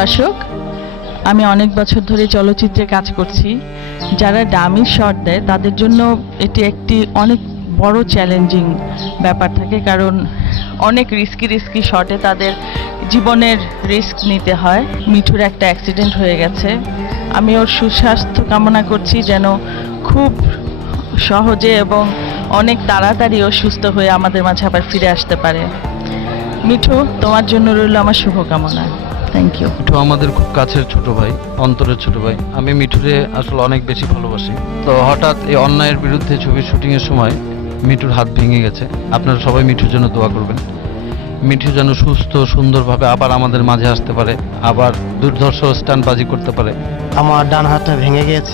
দর্শক, আমি অনেক বছর ধরে চলচ্চিত্রে কাজ করছি। যারা ডামি শট দেয় তাদের জন্য এটি একটি অনেক বড় চ্যালেঞ্জিং ব্যাপার থাকে, কারণ অনেক রিস্কি শটে তাদের জীবনের রিস্ক নিতে হয়। মিঠুর একটা অ্যাক্সিডেন্ট হয়ে গেছে। আমি ওর সুস্বাস্থ্য কামনা করছি, যেন খুব সহজে এবং অনেক তাড়াতাড়ি ও সুস্থ হয়ে আমাদের মাঝে আবার ফিরে আসতে পারে। মিঠু, তোমার জন্য রইল আমার শুভকামনা। Thank you. মিঠু আমাদের খুব কাছের ছোট ভাই, অন্তরের ছোট ভাই। আমি মিঠুরে আসলে অনেক বেশি ভালোবাসি। তো হঠাৎ এই অন্যায়ের বিরুদ্ধে ছবির শুটিংয়ের সময় মিঠুর হাত ভেঙে গেছে। আপনারা সবাই মিঠুর জন্য দোয়া করবেন। মিঠু যেন সুস্থ সুন্দরভাবে আবার আমাদের মাঝে আসতে পারে, আবার দুর্ধর্ষ স্টান্টবাজি করতে পারে। আমার ডান হাতটা ভেঙে গিয়েছে।